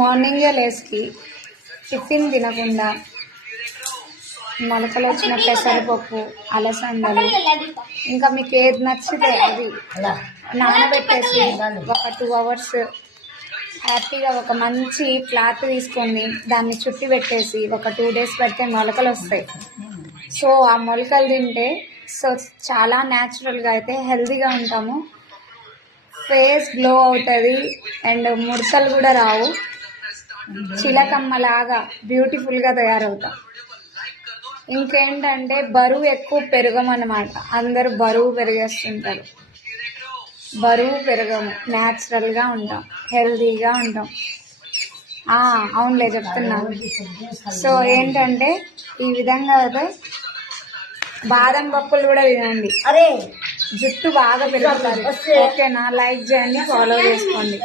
మార్నింగే లేచి టిఫిన్ తినకుండా మొలకలు వచ్చిన పెసరపప్పు, అలసందలు, ఇంకా మీకు ఏది నచ్చితే అది నానబెట్టేసి ఒక 2 hours హ్యాపీగా ఒక మంచి క్లాత్ తీసుకొని దాన్ని చుట్టి పెట్టేసి ఒక 2 days పెడితే మొలకలు వస్తాయి. సో ఆ మొలకలు తింటే చాలా న్యాచురల్గా అయితే హెల్తీగా ఉంటాము. ఫేస్ గ్లో అవుతుంది అండ్ ముడతలు కూడా రావు. చిలకమ్మలాగా బ్యూటిఫుల్గా తయారవుతాం. ఇంకేంటంటే బరువు ఎక్కువ పెరగమన్నమాట. అందరూ బరువు పెరిగేస్తుంటారు. బరువు పెరగము, న్యాచురల్గా ఉంటాం, హెల్తీగా ఉంటాం. అవునులే చెప్తున్నాను. సో ఏంటంటే ఈ విధంగా అయితే బాదం పప్పులు కూడా తినండి, జుట్టు బాగా పెరుగుతుంది. ఓకేనా? లైక్ చేయండి, ఫాలో చేసుకోండి.